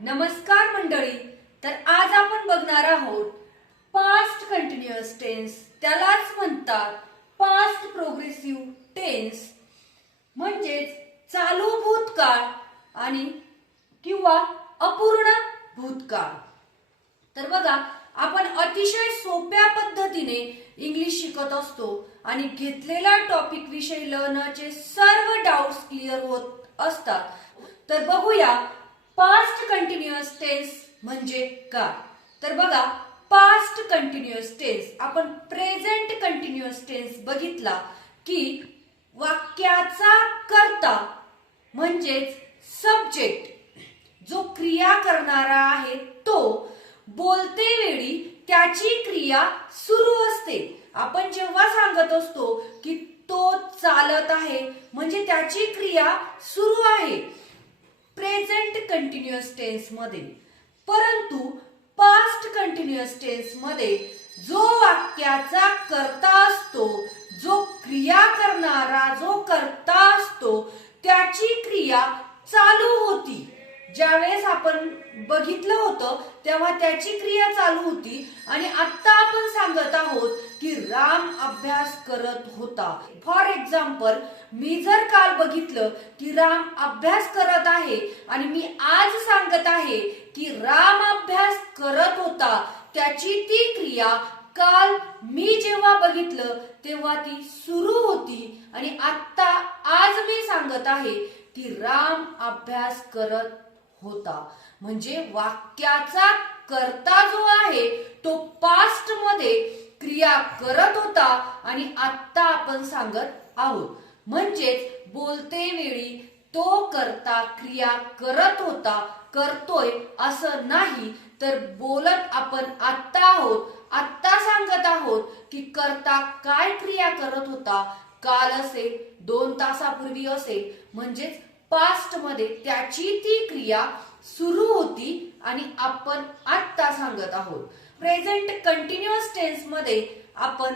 नमस्कार मंडळी. तर आज आपण बघणार आहोत पास्ट कंटिन्युअस टेन्स, त्यालाच म्हणतात पास्ट प्रोग्रेसिव्ह टेन्स, म्हणजेच चालू भूतकाळ आणि किंवा अपूर्ण भूतकाळ. तर बघा, आपण अतिशय सोप्या पद्धतीने इंग्लिश शिकत असतो आणि घेतलेला टॉपिक विषयी लर्नरचे सर्व डाउट्स क्लिअर होत असतात. तर बघूया पास्ट कंटिन्युअस टेन्स म्हणजे काय. तर बघा, पास्ट कंटिन्युअस टेन्स आपण प्रेझेंट कंटिन्युअस टेन्स बघितला की वाक्याचा कर्ता म्हणजेच सब्जेक्ट जो क्रिया करणारा आहे तो बोलते वेळी त्याची क्रिया सुरू असते. आपण जेव्हा सांगत असतो की तो चालत आहे म्हणजे त्याची क्रिया सुरू आहे प्रेझेंट कंटिन्युअस टेन्स मध्ये. परंतु पास्ट कंटिन्युअस टेन्स मध्ये जो वाक्याचा कर्ता असतो, जो क्रिया करणारा जो कर्ता असतो, त्याची क्रिया चालू होती. ज्यावेळेस आपण बघितलं होतं तेव्हा त्याची क्रिया चालू होती आणि आता आपण सांगत आहोत की राम अभ्यास करत होता. फॉर एक्झाम्पल, मी जर काल बघितलं की राम अभ्यास करत आहे आणि मी आज सांगत आहे की राम अभ्यास करत होता, त्याची ती क्रिया काल मी जेव्हा बघितलं तेव्हा ती सुरू होती आणि आता आज मी सांगत आहे की राम अभ्यास करत होता. म्हणजे वाक्याचा कर्ता जो आहे तो पास्ट मध्ये क्रिया करत होता आणि आता आपण सांगत आहोत. म्हणजेच बोलते वेळी तो कर्ता क्रिया करत होता, करतोय असं नाही, तर बोलत आपण आत्ता आहोत, आत्ता सांगत आहोत की कर्ता काय क्रिया करत होता, काल असेल, 2 तासापूर्वी असेल, म्हणजेच पास्ट मध्ये त्याची ती क्रिया सुरू होती आणि आपण आत्ता सांगत आहोत. प्रेझेंट कंटिन्युअस टेन्स मध्ये आपण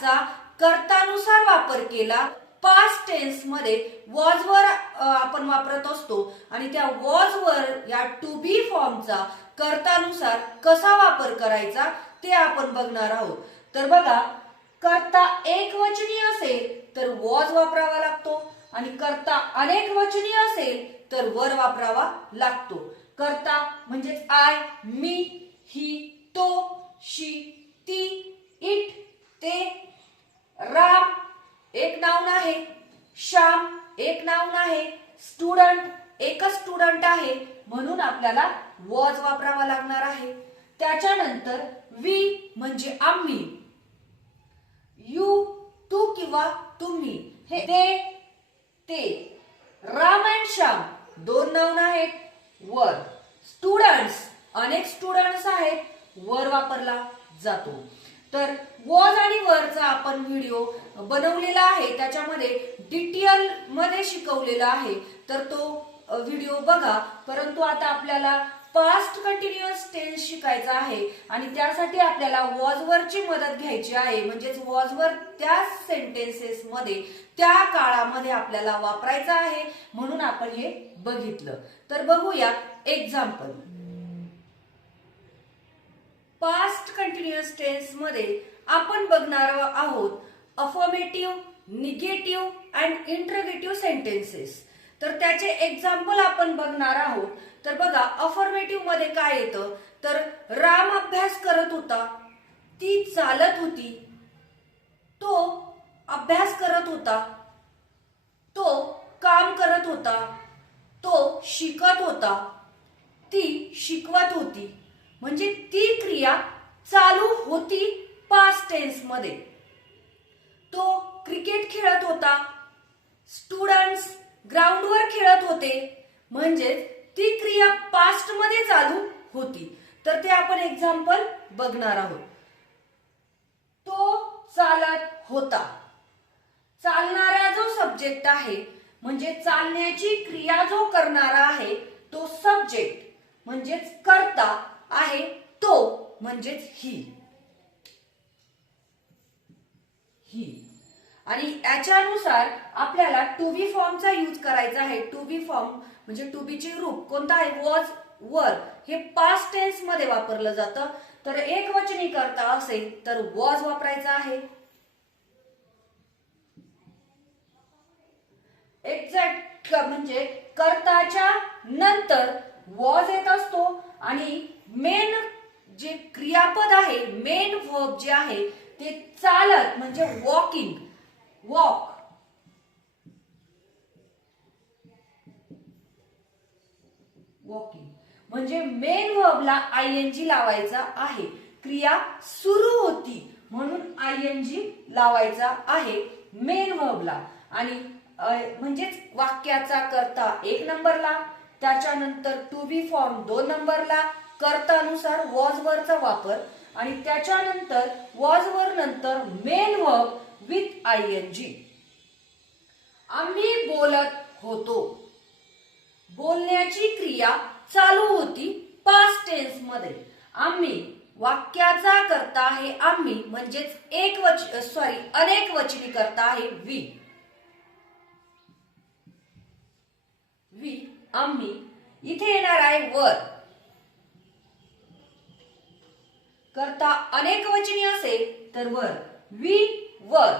चा कर्तानुसार वापर केला. पास्ट टेन्स मध्ये वॉज वर आपण वापरत असतो आणि त्या वॉज वर या टू बी फॉर्मचा कर्तानुसार कसा वापर करायचा ते आपण बघणार आहोत. तर बघा, कर्ता एकवचनी असेल तर वॉज वापरावा लागतो आणि कर्ता अनेक वचनी असेल तर वर वापरावा लागतो. कर्ता म्हणजेच आय, मी, ही, तो, शी, ती, इट, ते. राम एक नाउन आहे, श्याम एक नाउन आहे, स्टुडंट एकच स्टुडंट आहे, म्हणून आपल्याला वॉज वापरावा लागणार आहे. त्याच्यानंतर वी म्हणजे आम्ही, यू तू किंवा तुम्ही, हे ते. राम अँड श्याम 2 नाउन आहेत, वर. स्टुडंट्स अनेक स्टुडंट्स आहेत, वर वापरला जातो. तर वॉज आणि वरचा आपण व्हिडिओ बनवलेला आहे, त्याच्यामध्ये डिटेल मध्ये शिकवलेला आहे, तर तो व्हिडिओ बघा. परंतु आता आपल्याला पास्ट कंटिन्युअस टेन्स शिकायचा आहे आणि त्यासाठी आपल्याला वॉज वरची मदत घ्यायची आहे. म्हणजेच वॉज वर त्या सेंटेन्सेस मध्ये त्या काळामध्ये आपल्याला वापरायचा आहे, म्हणून आपण हे बघितलं. तर बघूया एक्झाम्पल. पास्ट कंटिन्युअस टेन्स मध्ये आपण बघणार आहोत affirmative, negative and interrogative sentences. तर त्याचे एक्झाम्पल आपण बघणार आहोत. तर बघा, अफर्मेटिव्ह मध्ये काय येतं, तर राम अभ्यास करत होता, ती चालत होती, तो अभ्यास करत होता, तो काम करत होता, तो शिकत होता, ती शिकवत होती. म्हणजे ती क्रिया चालू होती पास्ट टेन्स मध्ये. तो क्रिकेट खेळत होता, स्टुडंट्स ग्राउंडवर खेळत होते, म्हणजेच ती क्रिया पास्ट मध्ये चालू होती. तर ते आपण एक्झाम्पल बघणार आहोत. तो चालत होता. चालणारा जो सब्जेक्ट आहे म्हणजे चालण्याची क्रिया जो करणारा आहे तो सब्जेक्ट म्हणजेच कर्ता आहे, तो म्हणजेच ही. आणि याच्यानुसार आपल्याला टू बी फॉर्मचा यूज करायचा आहे. टू बी फॉर्म म्हणजे टू बी चे रूप कोणतं आहे वॉज वर हे पास्ट टेन्स मध्ये वापरलं जातं. तर एकवचनी कर्ता असेल तर वॉज वापरायचा आहे. एक्झॅक्ट म्हणजे कर्ताच्या नंतर वॉज येत असतो आणि मेन जे क्रियापद आहे मेन वर्ब जे आहे ते चालत म्हणजे वॉकिंग वॉक वॉकिंग म्हणजे मेन वर्बला आयएनजी लावायचा आहे. क्रिया सुरू होती म्हणून आयएनजी लावायचा आहे मेन वर्बला. आणि म्हणजेच वाक्याचा कर्ता 1 नंबरला, त्याच्यानंतर टू बी फॉर्म 2 नंबरला, कर्तानुसार वॉज वरचा वापर आणि त्याच्यानंतर वॉज वर नंतर मेन वर्ब विथ आयएनजी. आम्ही बोलत होतो. बोलण्याची क्रिया चालू होती पास्ट टेन्स मध्ये. आम्ही वाक्याचा कर्ता आहे आम्ही म्हणजेच अनेक वचनी कर्ता आहे वी. वी आम्ही इथे येणार आहे वर. कर्ता अनेक वचनी असेल तर वर वी वर.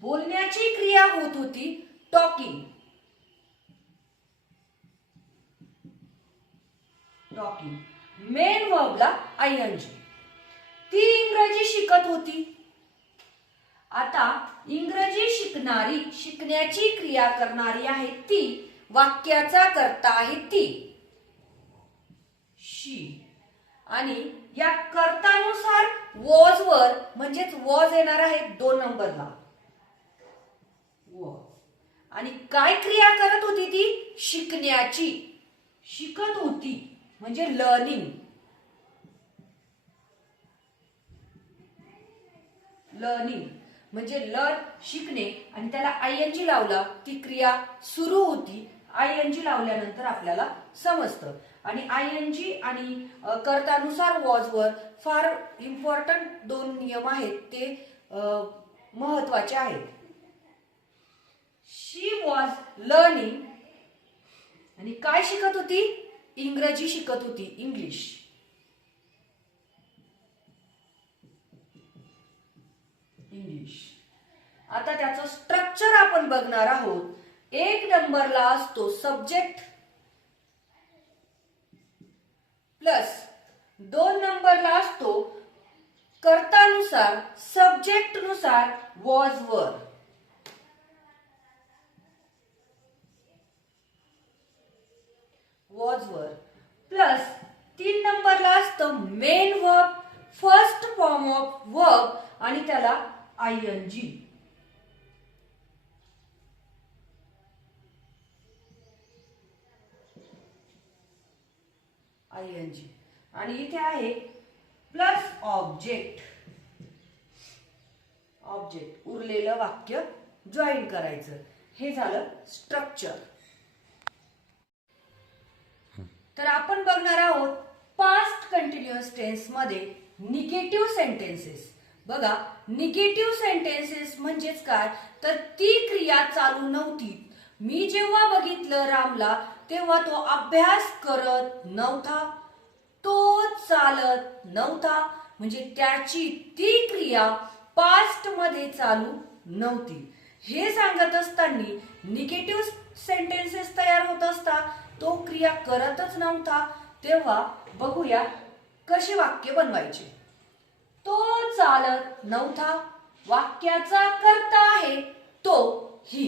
बोलण्याची क्रिया होत होती टॉकिंग टॉकिंग. मेन वर्बला आयएनजी. ती इंग्रजी शिकत होती. आता इंग्रजी शिकणारी शिकण्याची क्रिया करणारी आहे ती. वाक्याचा कर्ता आहे ती शी. आणि या कर्तानुसार वॉज वर म्हणजेच वॉज येणार आहे 2 नंबरला. आणि काय क्रिया करत होती ती शिकण्याची. शिकत होती म्हणजे लर्निंग. लर्निंग म्हणजे लर्न शिकणे आणि त्याला आयएनजी लावला ती क्रिया सुरू होती. आयएनजी लावल्यानंतर आपल्याला समजतं. आणि आयएनजी आणि कर्तानुसार वॉज वर फार इम्पॉर्टंट 2 नियम आहेत ते महत्वाचे आहेत. शी वॉज लर्निंग आणि काय शिकत होती इंग्रजी शिकत होती इंग्लिश. इंग्लिश. आता त्याचं स्ट्रक्चर आपण बघणार आहोत. 1 नंबरला असतो सब्जेक्ट प्लस 2 नंबरला असतो कर्तानुसार सब्जेक्ट नुसार was were. Was were plus 3 नंबरला असतं main verb first form of verb आणि त्याला आयएनजी. आयएनजी. आणि इथे आहे प्लस ऑब्जेक्ट. ऑब्जेक्ट उरलेलं वाक्य जॉईन करायचं. हे झालं स्ट्रक्चर. तर आपण बघणार आहोत पास्ट कंटिन्युअस टेन्स मध्ये निगेटिव्ह सेंटेन्सेस. बघा निगेटिव्ह सेंटेन्सेस म्हणजेच काय तर ती क्रिया चालू नव्हती. मी जेव्हा बघितलं रामला तेव्हा तो अभ्यास करत नव्हता. तो चालत नव्हता म्हणजे त्याची ती क्रिया पास्ट मध्ये चालू नव्हती. हे सांगत असताना निगेटिव्ह सेंटेन्सेस तयार होत असतात. तो क्रिया करतच नव्हता. तेव्हा बघूया कशी वाक्य बनवायचे. तो चालत नव्हता. वाक्याचा कर्ता आहे तो ही.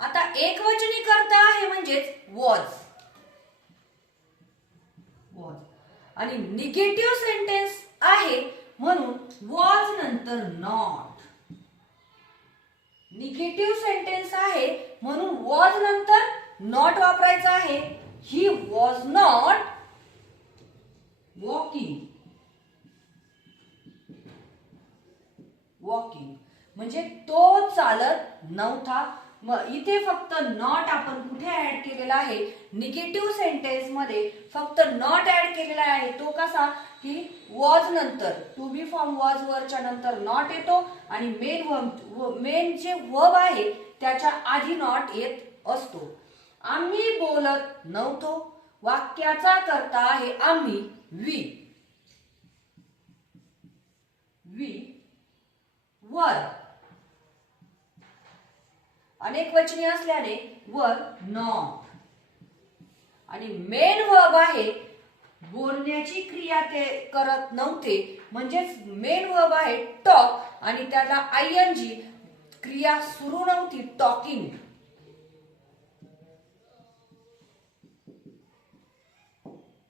आता एकवचनी कर्ता आहे म्हणजेच वॉज. वॉज आणि निगेटिव्ह सेंटेन्स आहे म्हणून वॉज नंतर नॉट. निगेटिव्ह सेंटेन्स आहे म्हणून वॉज नंतर नॉट वापरायचा आहे. He was not walking. Walking म्हणजे तो चालत नव्हता. इथे फक्त नॉट आपण कुठे ऍड केलेला आहे निगेटिव्ह सेंटेन्स मध्ये फक्त नॉट ऍड केलेला आहे. तो कसा की वॉज नंतर टू बी फॉर्म वॉज वरच्या नंतर नॉट येतो आणि मेन जे वर्ब आहे त्याच्या आधी नॉट येत असतो. आम्ही बोलत नव्हतो, वाक्याचा कर्ता आहे आम्ही, वी. वी वर, अनेक वचनी असल्याने वर नॉट. आणि मेन वर्ब आहे, बोलण्याची क्रिया ते करत नव्हते, म्हणजेच मेन वर्ब आहे टॉक आणि त्याला आयएनजी क्रिया सुरू नव्हती, talking.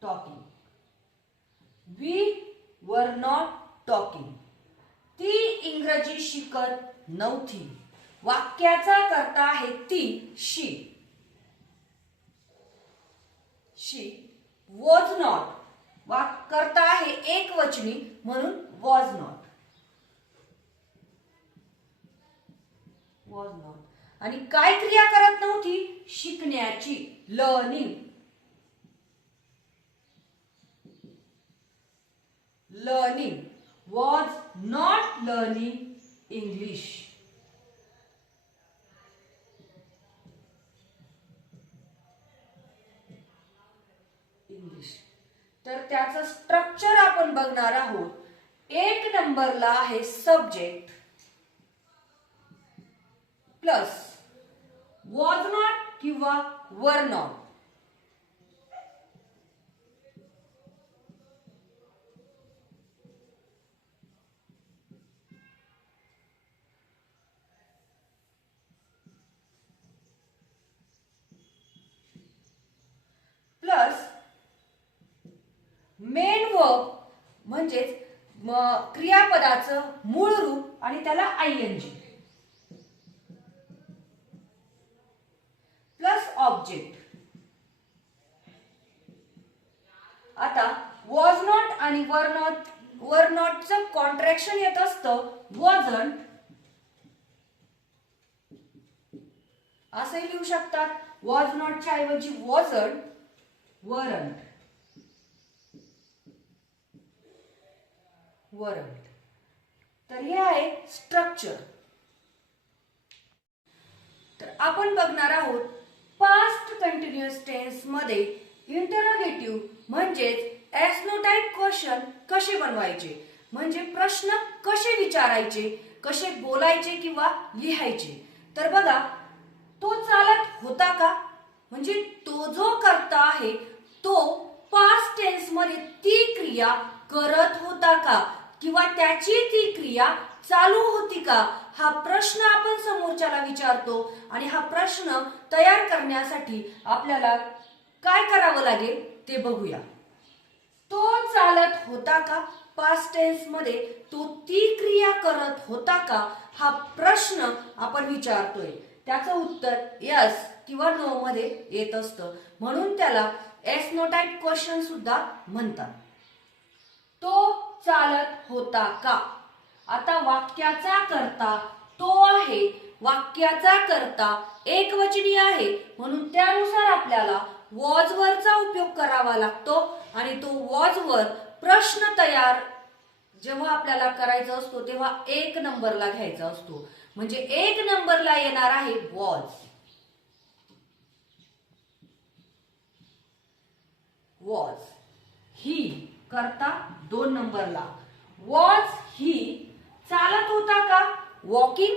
Talking. We were not talking. ती इंग्रजी शिकत नव्हती, वाक्याचा कर्ता आहे ती, शी. शी वॉज नॉट, कर्ता आहे एक वचनी म्हणून वॉज नॉट. Was not. आणि काय क्रिया करत नव्हती? शिकण्याची, learning. Learning. Was not learning English. English. तर त्याचं स्ट्रक्चर आपण बघणार आहोत. एक नंबरला आहे सब्जेक्ट प्लस वॉज नॉट किंवा were not. Plus main verb म्हणजेच क्रियापदाचं मूळ रूप आणि त्याला आयएनजी प्लस ऑब्जेक्ट. आता वॉज नॉट आणि वर नॉटचं कॉन्ट्रॅक्शन येत असतं वॉजंट, असंही लिहू शकतात. वॉज नॉटच्या ऐवजी वॉजंट, वरंट. वरंट. तर हे आहे स्ट्रक्चर. तर आपण बघणार आहोत पास्ट कंटिन्युअस टेन्स मध्ये इंटरोगेटिव्ह म्हणजेच एस्नोटाइप क्वेश्चन कसे बनवायचे, म्हणजे प्रश्न कसे विचारायचे, कसे बोलायचे किंवा लिहायचे. तर बघा, तो चालत होता का, म्हणजे तो जो कर्ता आहे तो पास्ट टेन्स मध्ये ती क्रिया करत होता का किंवा त्याची ती क्रिया चालू होती का, हा प्रश्न आपण समोरच्याला विचारतो. आणि हा प्रश्न तयार करण्यासाठी आपल्याला काय करावं लागेल ते बघूया. तो चालत होता का, पास्ट टेन्स मध्ये तो ती क्रिया करत होता का, हा प्रश्न आपण विचारतोय. त्याचं उत्तर यस किंवा नो मध्ये येत असतं, म्हणून त्याला एस्नोटाइप क्वेश्चन सुद्धा म्हणतात. तो चालत होता का. आता वाक्याचा कर्ता तो आहे, वाक्याचा कर्ता एकवचनी आहे, म्हणून त्यानुसार आपल्याला वॉज वरचा उपयोग करावा लागतो. आणि तो वॉज वर प्रश्न तयार जेव्हा आपल्याला करायचा असतो तेव्हा एक नंबरला घ्यायचा असतो, म्हणजे एक नंबरला येणार आहे वॉज. वॉज. ही कर्ता दोन नंबरला. वॉज ही चालत होता का, वॉकिंग.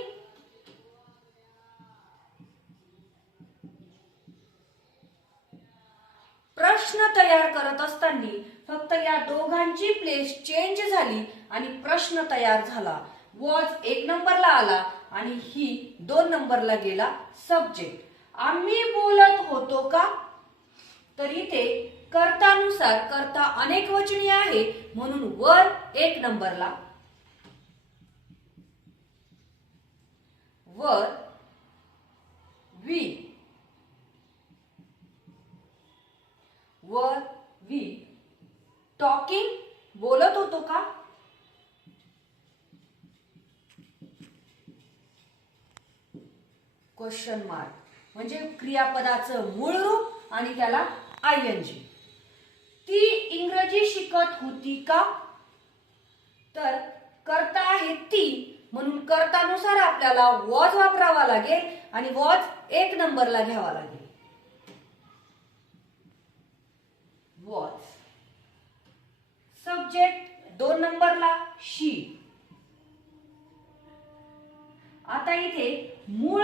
प्रश्न तयार करत असताना फक्त या दोघांची प्लेस चेंज झाली आणि प्रश्न तयार झाला. वॉज एक नंबरला आला आणि ही दोन नंबरला गेला सब्जेक्ट. आम्ही बोलत होतो का, तर इथे कर्तानुसार कर्ता अनेक वचनी आहे म्हणून वर एक नंबरला, were we. Were we. Talking बोलत होतो का, क्वेश्चन मार्क, म्हणजे क्रियापदाचं मूळ रूप आणि त्याला आयएनजी. ती इंग्रजी शिकत होती का, तर कर्ता आहे ती, म्हणून कर्तानुसार आपल्याला वॉज वापरावा लागेल आणि वॉज 1 नंबरला घ्यावा लागेल. वॉज. सब्जेक्ट 2 नंबरला शी. आता इथे मूळ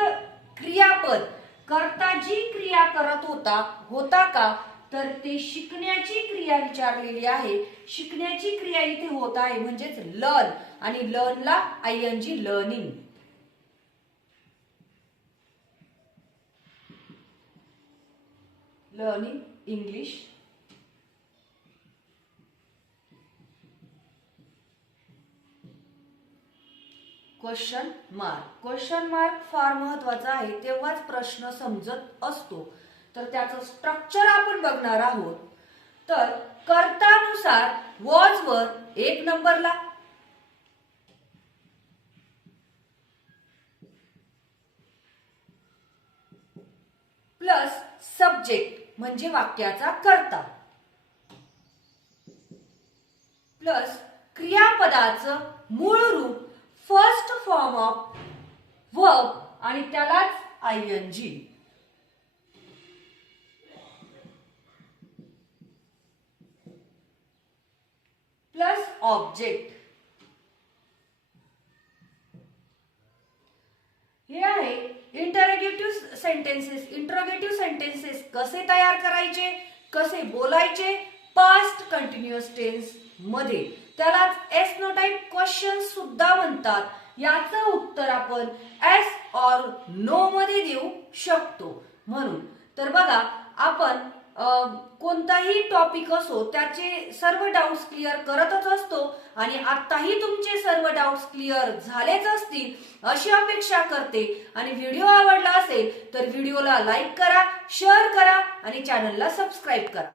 क्रियापद कर्ता जी क्रिया करत होता का, तर ते शिकण्याची क्रिया विचारलेली आहे. शिकण्याची क्रिया इथे होत आहे म्हणजेच लर्न, आणि लर्नला ING learning. Learning English. Question mark. Question mark फार महत्वाचा आहे, तेव्हाच प्रश्न समजत असतो. तर त्याचं स्ट्रक्चर आपण बघणार आहोत. तर कर्तानुसार वॉज वर 1 नंबरला, प्लस सब्जेक्ट म्हणजे वाक्याचा कर्ता, प्लस क्रियापदाचं मूळ रूप फर्स्ट फॉर्म ऑफ वर्ब आणि त्यालाच ING, प्लस ऑब्जेक्ट. हे आहे इंटरोगेटिव्ह सेंटेन्सेस. इंटरोगेटिव्ह सेंटेन्सेस कसे तयार करायचे, कसे बोलायचे पास्ट कंटिन्युअस टेन्स मध्ये, त्यालाच एस नो टाइप क्वेश्चन सुद्धा म्हणतात. याचं उत्तर आपण एस और नो मध्ये देऊ शकतो. म्हणून तर बघा, आपण कोणताही टॉपिक असो त्याचे सर्व डाउट्स क्लिअर करतच असतो, आणि आताही तुमचे सर्व डाउट्स क्लिअर झालेच असतील अशी अपेक्षा करते. आणि व्हिडिओ आवडला असेल तर व्हिडिओला लाईक करा, शेअर करा आणि चॅनलला सबस्क्राईब करा.